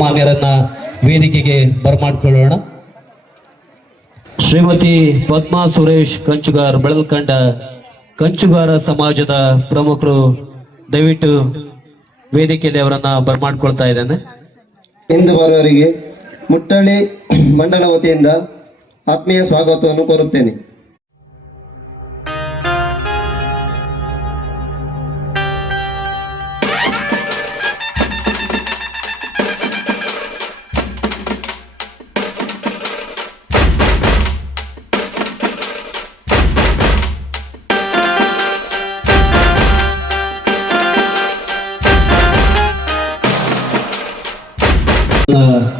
ಮಾನ್ಯರನ್ನ ವೇದಿಕೆಗೆ ಬರಮಾಡ್ಕೊಳ್ಳೋಣ. ಶ್ರೀಮತಿ ಪದ್ಮಾ ಸುರೇಶ್ ಕಂಚುಗಾರ್ ಬೆಳಲ್ಕಂಡ ಕಂಚುಗಾರ ಸಮಾಜದ ಪ್ರಮುಖರು ದಯವಿಟ್ಟು ವೇದಿಕೆಯಲ್ಲಿ ಅವರನ್ನ ಬರಮಾಡ್ಕೊಳ್ತಾ ಇದ್ದೇನೆ. ಇಂದು ಬರುವವರಿಗೆ ಮುಟ್ಟಳ್ಳಿ ಮಂಡಳ ವತಿಯಿಂದ ಆತ್ಮೀಯ ಸ್ವಾಗತವನ್ನು ಕೋರುತ್ತೇನೆ.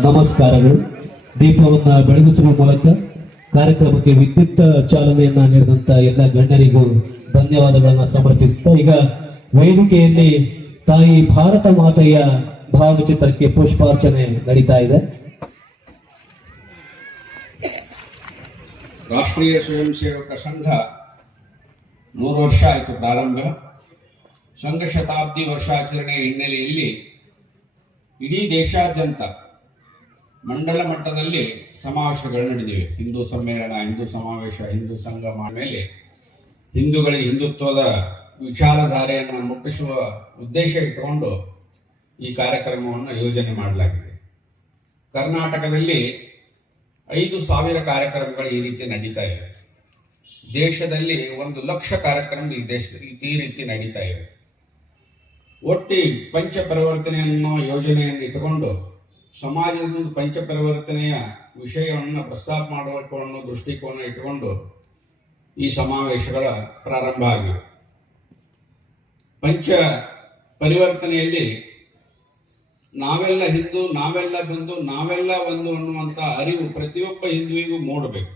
ನಮಸ್ಕಾರಗಳು. ದೀಪವನ್ನ ಬೆಳಗಿಸುವ ಮೂಲಕ ಕಾರ್ಯಕ್ರಮಕ್ಕೆ ವಿದ್ಯುತ್ ಚಾಲನೆಯನ್ನ ನೀಡಿದಂತ ಎಲ್ಲ ಗಣ್ಯರಿಗೂ ಧನ್ಯವಾದಗಳನ್ನ ಸಮರ್ಪಿಸುತ್ತಾ ಈಗ ವೇದಿಕೆಯಲ್ಲಿ ತಾಯಿ ಭಾರತ ಮಾತೆಯ ಭಾವಚಿತ್ರಕ್ಕೆ ಪುಷ್ಪಾರ್ಚನೆ ನಡೀತಾ ಇದೆ. ರಾಷ್ಟ್ರೀಯ ಸ್ವಯಂ ಸೇವಕ ಸಂಘ 3 ವರ್ಷ ಆಯಿತು ಪ್ರಾರಂಭ. ಸಂಘ ಶತಾಬ್ದಿ ವರ್ಷಾಚರಣೆಯ ಹಿನ್ನೆಲೆಯಲ್ಲಿ ಇಡೀ ದೇಶಾದ್ಯಂತ ಮಂಡಲ ಮಟ್ಟದಲ್ಲಿ ಸಮಾವೇಶಗಳು ನಡೆದಿವೆ. ಹಿಂದೂ ಸಮ್ಮೇಳನ, ಹಿಂದೂ ಸಮಾವೇಶ, ಹಿಂದೂ ಸಂಗಮ ಮೇಲೆ ಹಿಂದೂಗಳಿಗೆ ಹಿಂದುತ್ವದ ವಿಚಾರಧಾರೆಯನ್ನು ಮುಟ್ಟಿಸುವ ಉದ್ದೇಶ ಇಟ್ಟುಕೊಂಡು ಈ ಕಾರ್ಯಕ್ರಮವನ್ನು ಯೋಜನೆ ಮಾಡಲಾಗಿದೆ. ಕರ್ನಾಟಕದಲ್ಲಿ 5,000 ಕಾರ್ಯಕ್ರಮಗಳು ಈ ರೀತಿ ನಡೀತಾ ಇವೆ. ದೇಶದಲ್ಲಿ 1,00,000 ಕಾರ್ಯಕ್ರಮ ಈ ರೀತಿ ನಡೀತಾ ಇವೆ. ಒಟ್ಟಿ ಪಂಚಪರಿವರ್ತನೆಯನ್ನು ಯೋಜನೆಯನ್ನು ಇಟ್ಟುಕೊಂಡು ಸಮಾಜದ ಪಂಚಪರಿವರ್ತನೆಯ ವಿಷಯವನ್ನು ಪ್ರಸ್ತಾಪ ಮಾಡಬೇಕು ಅನ್ನೋ ದೃಷ್ಟಿಕೋನ ಇಟ್ಟುಕೊಂಡು ಈ ಸಮಾವೇಶಗಳ ಪ್ರಾರಂಭ ಆಗಿವೆ. ಪಂಚ ಪರಿವರ್ತನೆಯಲ್ಲಿ ನಾವೆಲ್ಲ ಹಿಂದೂ, ನಾವೆಲ್ಲ ಬಂಧು, ನಾವೆಲ್ಲ ಒಂದು ಅನ್ನುವಂಥ ಅರಿವು ಪ್ರತಿಯೊಬ್ಬ ಹಿಂದುವಿಗೂ ಮೂಡಬೇಕು.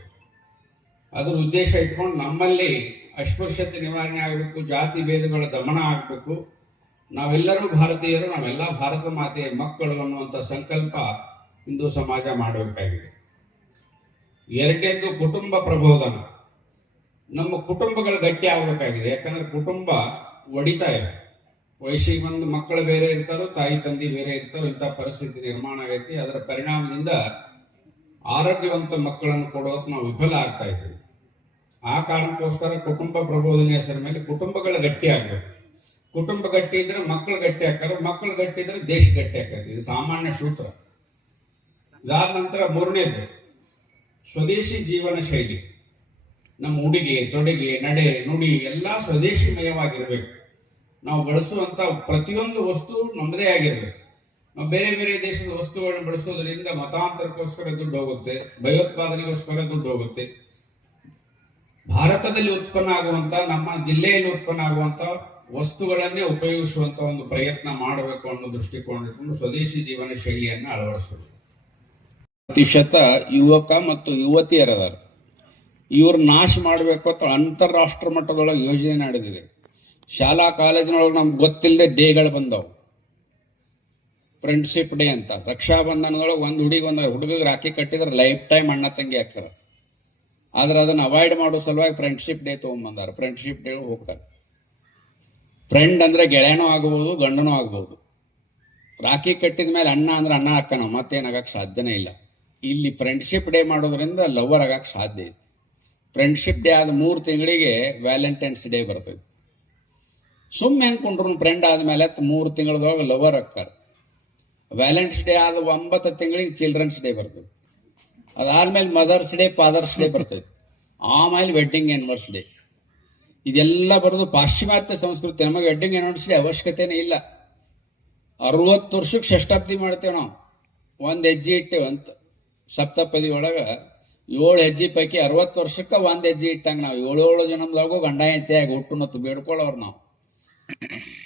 ಅದರ ಉದ್ದೇಶ ಇಟ್ಕೊಂಡು ನಮ್ಮಲ್ಲಿ ಅಸ್ಪೃಶ್ಯತೆ ನಿವಾರಣೆ ಆಗಬೇಕು, ಜಾತಿ ಭೇದಗಳ ದಮನ ಆಗಬೇಕು, ನಾವೆಲ್ಲರೂ ಭಾರತೀಯರು, ನಾವೆಲ್ಲ ಭಾರತ ಮಾತೆಯ ಮಕ್ಕಳು ಅನ್ನುವಂಥ ಸಂಕಲ್ಪ ಹಿಂದೂ ಸಮಾಜ ಮಾಡಬೇಕಾಗಿದೆ. ಎರಡನೇದು ಕುಟುಂಬ ಪ್ರಬೋಧನ. ನಮ್ಮ ಕುಟುಂಬಗಳು ಗಟ್ಟಿ ಆಗಬೇಕಾಗಿದೆ. ಯಾಕಂದ್ರೆ ಕುಟುಂಬ ಒಡಿತಾ ಇದೆ. ವಯಸ್ಸಿಗೆ ಬಂದು ಮಕ್ಕಳು ಬೇರೆ ಇರ್ತಾರೋ, ತಾಯಿ ತಂದೆ ಬೇರೆ ಇರ್ತಾರೋ, ಇಂಥ ಪರಿಸ್ಥಿತಿ ನಿರ್ಮಾಣ ಆಗೈತಿ. ಅದರ ಪರಿಣಾಮದಿಂದ ಆರೋಗ್ಯವಂತ ಮಕ್ಕಳನ್ನು ಕೊಡೋಕೆ ನಾವು ವಿಫಲ ಆಗ್ತಾ ಇದ್ದೀವಿ. ಆ ಕಾರಣಕ್ಕೋಸ್ಕರ ಕುಟುಂಬ ಪ್ರಬೋಧನೆ ಹೆಸರ ಮೇಲೆ ಕುಟುಂಬಗಳು ಗಟ್ಟಿ ಆಗಬೇಕು. ಕುಟುಂಬ ಗಟ್ಟಿ ಇದ್ರೆ ಮಕ್ಕಳು ಗಟ್ಟಿ ಹಾಕ್ತಾರೆ, ಮಕ್ಕಳು ಗಟ್ಟಿ ಇದ್ರೆ ದೇಶ ಗಟ್ಟಿ ಹಾಕೈತಿ. ಇದು ಸಾಮಾನ್ಯ ಸೂತ್ರ. ಇದಾದ ನಂತರ 3ನೇದು ಸ್ವದೇಶಿ ಜೀವನ ಶೈಲಿ. ನಮ್ಮ ಉಡುಗೆ ತೊಡುಗೆ ನಡೆ ನುಡಿ ಎಲ್ಲ ಸ್ವದೇಶಿಮಯವಾಗಿರ್ಬೇಕು. ನಾವು ಬಳಸುವಂತ ಪ್ರತಿಯೊಂದು ವಸ್ತು ನಮ್ಮದೇ ಆಗಿರ್ಬೇಕು. ನಾವು ಬೇರೆ ಬೇರೆ ದೇಶದ ವಸ್ತುಗಳನ್ನು ಬಳಸೋದ್ರಿಂದ ಮತಾಂತರಕ್ಕೋಸ್ಕರ ದುಡ್ಡು ಹೋಗುತ್ತೆ, ಭಯೋತ್ಪಾದನೆಗೋಸ್ಕರ ದುಡ್ಡು ಹೋಗುತ್ತೆ. ಭಾರತದಲ್ಲಿ ಉತ್ಪನ್ನ ಆಗುವಂತ, ನಮ್ಮ ಜಿಲ್ಲೆಯಲ್ಲಿ ಉತ್ಪನ್ನ ಆಗುವಂತ ವಸ್ತುಗಳನ್ನೇ ಉಪಯೋಗಿಸುವಂತ ಒಂದು ಪ್ರಯತ್ನ ಮಾಡಬೇಕು ಅನ್ನೋ ದೃಷ್ಟಿಕೋನ ಇಟ್ಕೊಂಡು ಸ್ವದೇಶಿ ಜೀವನ ಶೈಲಿಯನ್ನು ಅಳವಡಿಸಬೇಕು. ಪ್ರತಿಶತ ಯುವಕ ಮತ್ತು ಯುವತಿಯರದಾರ, ಇವ್ರ ನಾಶ ಮಾಡಬೇಕು ಅಂತ ಅಂತಾರಾಷ್ಟ್ರ ಮಟ್ಟದೊಳಗೆ ಯೋಜನೆ ನಡೆದಿದೆ. ಶಾಲಾ ಕಾಲೇಜಿನೊಳಗೆ ನಮ್ಗೆ ಗೊತ್ತಿಲ್ಲದೆ ಡೇಗಳು ಬಂದವು. ಫ್ರೆಂಡ್ಶಿಪ್ ಡೇ ಅಂತ. ರಕ್ಷಾಬಂಧನದೊಳಗೆ ಒಂದು ಹುಡುಗಿಗೆ ರಾಖಿ ಕಟ್ಟಿದ್ರೆ ಲೈಫ್ ಟೈಮ್ ಅಣ್ಣ ತಂಗಿ ಹಾಕ್ಯಾರ. ಆದ್ರೆ ಅದನ್ನ ಅವಾಯ್ಡ್ ಮಾಡೋ ಸಲುವಾಗಿ ಫ್ರೆಂಡ್ಶಿಪ್ ಡೇ ತಗೊಂಡ್ಬಂದಾರ. ಫ್ರೆಂಡ್ಶಿಪ್ ಡೇ ಹೋಗ್ತಾರೆ. ಫ್ರೆಂಡ್ ಅಂದ್ರೆ ಗೆಳೆಯನೂ ಆಗ್ಬೋದು, ಗಂಡನೂ ಆಗ್ಬೋದು. ರಾಖಿ ಕಟ್ಟಿದ ಮೇಲೆ ಅಣ್ಣ ಅಂದ್ರೆ ಅಣ್ಣ ಹಾಕಣ, ಮತ್ತೇನಾಗಕ್ಕೆ ಸಾಧ್ಯನೇ ಇಲ್ಲ. ಇಲ್ಲಿ ಫ್ರೆಂಡ್ಶಿಪ್ ಡೇ ಮಾಡೋದ್ರಿಂದ ಲವರ್ ಆಗಕ್ಕೆ ಸಾಧ್ಯ ಐತಿ. ಫ್ರೆಂಡ್ಶಿಪ್ ಡೇ ಆದ 3 ತಿಂಗಳಿಗೆ ವ್ಯಾಲೆಂಟೈನ್ಸ್ ಡೇ ಬರ್ತೈತಿ. ಸುಮ್ಮನೆ ಹೆಂಗ್ಕೊಂಡ್ರು ಫ್ರೆಂಡ್ ಆದ್ಮೇಲೆ 3 ತಿಂಗಳದೊಳಗೆ ಲವರ್ ಹಾಕಾರ. ವ್ಯಾಲೆಂಟೈನ್ಸ್ ಡೇ ಆದ 9 ತಿಂಗಳಿಗೆ ಚಿಲ್ಡ್ರನ್ಸ್ ಡೇ ಬರ್ತೈತಿ. ಅದಾದ್ಮೇಲೆ ಮದರ್ಸ್ ಡೇ, ಫಾದರ್ಸ್ ಡೇ ಬರ್ತೈತಿ. ಆಮೇಲೆ ವೆಡ್ಡಿಂಗ್ ಆನಿವರ್ಸರಿ ಡೇ. ಇದೆಲ್ಲ ಬರೋದು ಪಾಶ್ಚಿಮಾತ್ಯ ಸಂಸ್ಕೃತಿ. ನಮಗೆ ವೆಡ್ಡಿಂಗ್ ಆನಿವರ್ಸರಿ ಅವಶ್ಯಕತೆನೇ ಇಲ್ಲ. 60 ವರ್ಷಕ್ಕೆ ಷಷ್ಠಾಬ್ದಿ ಮಾಡ್ತೇವೆ ನಾವು. 1 ಹೆಜ್ಜೆ ಇಟ್ಟೇವೆ ಅಂತ. ಸಪ್ತಪದಿ ಒಳಗ 7 ಹೆಜ್ಜೆ ಪೈಕಿ 60 ವರ್ಷಕ್ಕೆ 1 ಹೆಜ್ಜೆ ಇಟ್ಟಂಗ ನಾವು 7 ಜನದೊಳಗೂ ಗಂಡ ಹೆಂಡತಿಯಾಗಿ ಹುಟ್ಟು ಮತ್ತು ಬೇಡ್ಕೊಳ್ಳೋರು ನಾವು.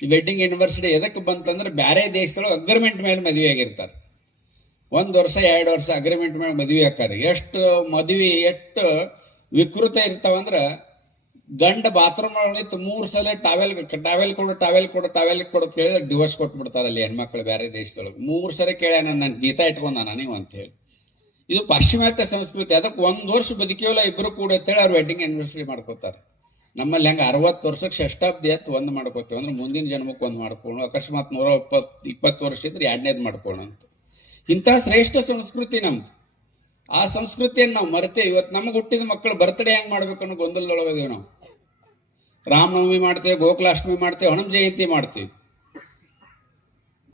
ಈ ವೆಡ್ಡಿಂಗ್ ಆನಿವರ್ಸರಿ ಎದಕ್ಕೆ ಬಂತಂದ್ರೆ ಬ್ಯಾರೆ ದೇಶದೊಳಗೆ ಅಗ್ರಿಮೆಂಟ್ ಮೇಲೆ ಮದುವೆ ಆಗಿರ್ತಾರೆ. 1 ವರ್ಷ 2 ವರ್ಷ ಅಗ್ರಿಮೆಂಟ್ ಮೇಲೆ ಮದುವೆ ಹಾಕಾರೆ. ಎಷ್ಟು ವಿಕೃತ ಇರ್ತಾವಂದ್ರ ಗಂಡ ಬಾತ್ರೂಮ್ ನಿಂತು 3 ಸಲ ಟಾವೆಲ್ ಕೊಡು ಕೇಳಿದ್ರೆ ಡಿವೋರ್ಸ್ ಕೊಟ್ಬಿಡ್ತಾರ ಅಲ್ಲಿ ಹೆಣ್ಮಕ್ಳು ಬ್ಯಾರೆ ದೇಶದೊಳಗೆ. 3 ಸಲ ಕೇಳ್ಯಾನ, ನನ್ನ ಗೀತಾ ಇಟ್ಕೊಂಡಾನ ನೀವು ಅಂತ ಹೇಳಿ. ಇದು ಪಾಶ್ಚಿಮಾತ್ಯ ಸಂಸ್ಕೃತಿ. ಅದಕ್ಕೆ 1 ವರ್ಷ ಬದುಕಿಯೋಲ್ಲ ಇಬ್ರು ಕೂಡ ಅಂತೇಳಿ ಅವ್ರು ವೆಡ್ಡಿಂಗ್ ಆನಿವರ್ಸರಿ ಮಾಡ್ಕೋತಾರೆ. ನಮ್ಮಲ್ಲಿ ಹೆಂಗ 60 ವರ್ಷಕ್ಕೆ ಷಷ್ಠಾಬ್ದಿ ಎತ್ತು 1 ಮಾಡ್ಕೋತೇವೆ ಅಂದ್ರೆ ಮುಂದಿನ ಜನ್ಮಕ್ಕೆ 1 ಮಾಡ್ಕೊಳ್ಳೋಣ. ಅಕಸ್ಮಾತ್ 120 ವರ್ಷ ಇದ್ರೆ 2ನೇದು ಮಾಡ್ಕೊಳ್ಳೋಣ ಅಂತ. ಇಂಥ ಶ್ರೇಷ್ಠ ಸಂಸ್ಕೃತಿ ನಮ್ದು. ಆ ಸಂಸ್ಕೃತಿಯನ್ನು ನಾವು ಮರೆತೇವೆ. ಇವತ್ತು ನಮ್ಗೆ ಹುಟ್ಟಿದ ಮಕ್ಕಳು ಬರ್ತಡೇ ಹೆಂಗ್ ಮಾಡ್ಬೇಕು ಅನ್ನೋ ಗೊಂದಲದೊಳಗದೇವು ನಾವು. ರಾಮನವಮಿ ಮಾಡ್ತೇವೆ, ಗೋಕುಲಾಷ್ಟಮಿ ಮಾಡ್ತೇವೆ, ಹನುಮ ಜಯಂತಿ ಮಾಡ್ತೀವಿ.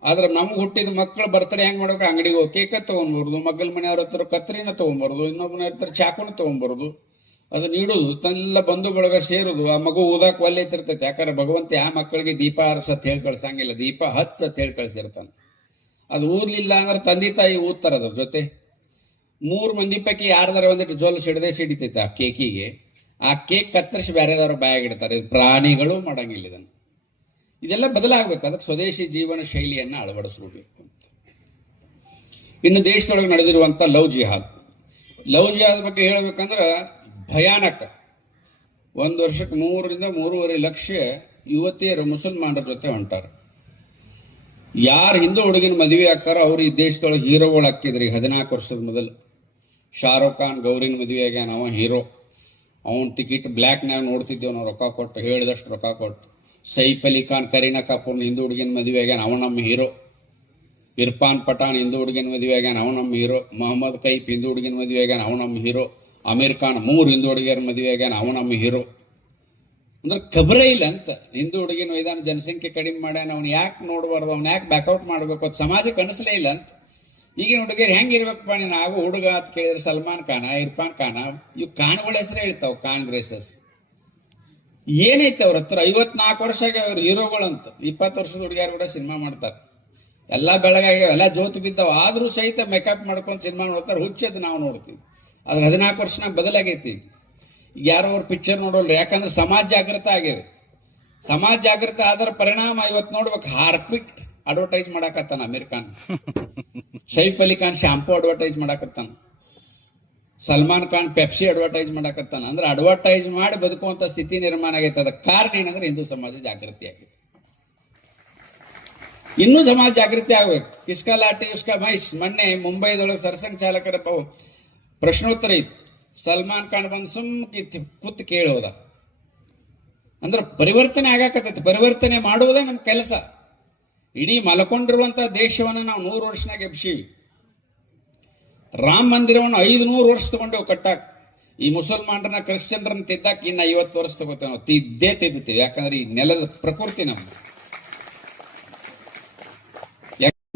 ಆದ್ರೆ ನಮ್ಗೆ ಹುಟ್ಟಿದ ಮಕ್ಕಳು ಬರ್ತಡೇ ಹೆಂಗ್ ಮಾಡ್ಬೇಕು? ಅಂಗಡಿಗೆ ಹೋಗಿ ಕೇಕ ತಗೊಂಡ್ಬರುದು, ಮಗ್ಗಲ ಮನೆಯವ್ರ ಹತ್ರ ಕತ್ರಿನ ತಗೊಂಡ್ಬರುದು, ಇನ್ನೊಬ್ಬನ ಹತ್ರ ಚಾಕುನ ತಗೊಂಡ್ಬರುದು, ಅದನ್ನ ಇಡುದು, ತನ್ನೆಲ್ಲ ಬಂಧು ಬಳಗ ಸೇರುದು. ಆ ಮಗು ಓದಾಕ್ ಒಲ್ಲೆತಿರ್ತೈತೆ. ಯಾಕಂದ್ರೆ ಭಗವಂತ ಆ ಮಕ್ಕಳಿಗೆ ದೀಪ ಹರಸತ್ ಹೇಳಿ ಕಳ್ಸಂಗಿಲ್ಲ, ದೀಪ ಹಚ್ಚತ್ ಹೇಳಿ ಕಳ್ಸಿರ್ತಾನೆ. ಅದು ಊದ್ಲಿಲ್ಲ ಅಂದ್ರೆ ತಂದೆ ತಾಯಿ ಊದ್ತಾರ ಅದ್ರ ಜೊತೆ. 3 ಮಂದಿ ಪೈಕಿ ಯಾರ್ದಾರ ಒಂದಿಟ್ಟು ಜೋಲ್ ಸಿಡಿತೈತೆ ಆ ಕೇಕಿಗೆ. ಆ ಕೇಕ್ ಕತ್ತರಿಸಿ ಬೇರೆದವ್ರ ಬಾಯಾಗಿಡ್ತಾರೆ. ಪ್ರಾಣಿಗಳು ಮಾಡಂಗಿಲ್ಲ ಇದನ್ನು. ಇದೆಲ್ಲ ಬದಲಾಗಬೇಕು. ಅದಕ್ಕೆ ಸ್ವದೇಶಿ ಜೀವನ ಶೈಲಿಯನ್ನ ಅಳವಡಿಸ್ಕೋಬೇಕು ಅಂತ. ಇನ್ನು ದೇಶದೊಳಗೆ ನಡೆದಿರುವಂತ ಲವ್ ಜಿಹಾದ್ ಬಗ್ಗೆ ಹೇಳಬೇಕಂದ್ರೆ ಭಯಾನಕ. 1 ವರ್ಷಕ್ಕೆ 3 ರಿಂದ 3.5 ಲಕ್ಷ ಯುವತಿಯರು ಮುಸಲ್ಮಾನರ ಜೊತೆ ಹೊಂಟಾರ. ಯಾರು ಹಿಂದೂ ಹುಡುಗಿನ ಮದುವೆ ಹಾಕಾರ ಅವ್ರು ಈ ದೇಶದೊಳಗೆ ಹೀರೋಗಳು ಹಾಕಿದ್ರಿ. 14 ವರ್ಷದ ಮೊದಲು ಶಾರುಖ್ ಖಾನ್ ಗೌರಿನ ಮದುವೆ ಆಗ್ಯಾನ, ಅವ ಹೀರೋ. ಅವನ್ ಟಿಕೆಟ್ ಬ್ಲ್ಯಾಕ್ನಾಗ ನೋಡ್ತಿದ್ದೇವ್ ನಾವು, ರೊಕ್ಕ ಕೊಟ್ಟು, ಹೇಳಿದಷ್ಟು ರೊಕ್ಕ ಕೊಟ್ಟು. ಸೈಫ್ ಅಲಿ ಖಾನ್ ಕರೀನಾ ಕಪೂರ್ ಹಿಂದೂ ಹುಡುಗಿನ ಮದುವೆ ಆಗ್ಯಾನ, ಅವ ನಮ್ಮ ಹೀರೋ. ಇರ್ಫಾನ್ ಪಠಾಣ್ ಹಿಂದೂ ಹುಡುಗಿನ ಮದುವೆ ಆಗ್ಯಾನ, ಅವ ನಮ್ಮ ಹೀರೋ. ಮೊಹಮ್ಮದ್ ಕೈಫ್ ಹಿಂದೂ ಹುಡುಗಿನ ಮದುವೆ ಆಗ್ಯಾನ, ಅವ ನಮ್ಮ ಹೀರೋ. ಅಮೀರ್ ಖಾನ್ 3 ಹಿಂದೂ ಹುಡುಗಿಯರ ಮದುವೆ ಆಗ್ಯಾನ, ಅವ ನಮ್ಮ ಹೀರೋ. ಅಂದ್ರೆ ಖಬರೇ ಇಲ್ಲ ಅಂತ. ಹಿಂದೂ ಹುಡುಗಿನ ವೈಧಾನ ಜನಸಂಖ್ಯೆ ಕಡಿಮೆ ಮಾಡ್ಯಾನ, ಅವ್ನು ಯಾಕೆ ನೋಡ್ಬಾರ್ದು, ಅವ್ನು ಯಾಕೆ ಬ್ಯಾಕ್ಔಟ್ ಮಾಡ್ಬೇಕು, ಅದು ಸಮಾಜಕ್ಕೆ ಅನಿಸ್ಲೇ ಇಲ್ಲ ಅಂತ. ಈಗಿನ ಹುಡುಗಿಯರು ಹೆಂಗಿರ್ಬೇಕಪ್ಪ ನೀನು? ಆಗೋ ಹುಡುಗ ಅಂತ ಕೇಳಿದ್ರೆ ಸಲ್ಮಾನ್ ಖಾನ, ಇರ್ಫಾನ್ ಖಾನ, ಇವು ಖಾನ್ಗಳ ಹೆಸರೇ ಹೇಳ್ತಾವ. ಖಾನ್ ಗ್ರೇಸಸ್ ಏನೈತೆ ಅವ್ರ ಹತ್ರ? 54 ವರ್ಷ ಅವ್ರು ಹೀರೋಗಳಂತ. 20 ವರ್ಷದ ಹುಡುಗಿಯಾರು ಕೂಡ ಸಿನಿಮಾ ಮಾಡ್ತಾರೆ. ಎಲ್ಲಾ ಬೆಳಗಾಗ್ಯಾವ, ಎಲ್ಲ ಜೋತು ಬಿದ್ದಾವ. ಆದ್ರೂ ಸಹಿತ ಮೇಕಪ್ ಮಾಡ್ಕೊಂಡು ಸಿನಿಮಾ ನೋಡ್ತಾರೆ. ಹುಚ್ಚದ್ ನಾವು ನೋಡ್ತೀವಿ. ಆದ್ರೆ 14 ವರ್ಷನಾಗ ಬದಲಾಗೈತಿ. ಈಗ ಯಾರೋ ಅವ್ರ ಪಿಕ್ಚರ್ ನೋಡೋಲ್ರಿ. ಯಾಕಂದ್ರೆ ಸಮಾಜ ಜಾಗೃತ ಆಗಿದೆ. ಸಮಾಜ ಜಾಗೃತ ಆದ್ರ ಪರಿಣಾಮ ಇವತ್ತು ನೋಡ್ಬೇಕು. ಹಾರ್ಪಿಕ್ ಅಡ್ವರ್ಟೈಸ್ ಮಾಡಾಕತ್ತಾನ ಅಮೀರ್ ಖಾನ್. ಸೈಫ್ ಅಲಿ ಖಾನ್ ಶಾಂಪೂ ಅಡ್ವರ್ಟೈಸ್ ಮಾಡಾಕತ್ತಾನ. ಸಲ್ಮಾನ್ ಖಾನ್ ಪೆಪ್ಸಿ ಅಡ್ವರ್ಟೈಸ್ ಮಾಡಾಕತ್ತಾನ. ಅಂದ್ರೆ ಅಡ್ವರ್ಟೈಸ್ ಮಾಡಿ ಬದುಕುವಂತ ಸ್ಥಿತಿ ನಿರ್ಮಾಣ ಆಗೈತೆ. ಅದಕ್ಕೆ ಕಾರಣ ಏನಂದ್ರೆ ಹಿಂದೂ ಸಮಾಜ ಜಾಗೃತಿ ಆಗಿದೆ. ಇನ್ನೂ ಸಮಾಜ ಜಾಗೃತಿ ಆಗ್ಬೇಕು. ಕಿಸ್ಕಾ ಲಾಟಿ ಉಸ್ಕಾ ಮೈಸ್. ಮೊನ್ನೆ ಮುಂಬೈದೊಳಗೆ ಸರಸಂಘ ಚಾಲಕರ ಪ್ರಶ್ನೋತ್ತರ ಇತ್ತು. ಸಲ್ಮಾನ್ ಖಾನ್ ಬಂದು ಕೂತ್ ಕೇಳೋದ. ಅಂದ್ರೆ ಪರಿವರ್ತನೆ ಆಗಾಕತ್ತೈತಿ. ಪರಿವರ್ತನೆ ಮಾಡುವುದೇ ನಮ್ಮ ಕೆಲಸ. ಇಡೀ ಮಲ್ಕೊಂಡಿರುವಂತ ದೇಶವನ್ನು ನಾವು 100 ವರ್ಷನಾಗ ಎಬ್ಸೀವಿ. ರಾಮ ಮಂದಿರವನ್ನು 500 ವರ್ಷ ತಗೊಂಡೇವು ಕಟ್ಟಾಕ. ಈ ಮುಸಲ್ಮಾನರನ್ನ ಕ್ರಿಶ್ಚಿಯನ್ರನ್ನ ತಿದ್ದಾಕ ಇನ್ನು 50 ವರ್ಷ ತಗೋತೇವೆ ನಾವು. ತಿದ್ದುತ್ತೀವಿ. ಯಾಕಂದ್ರೆ ಈ ನೆಲದ ಪ್ರಕೃತಿ ನಮ್ದು.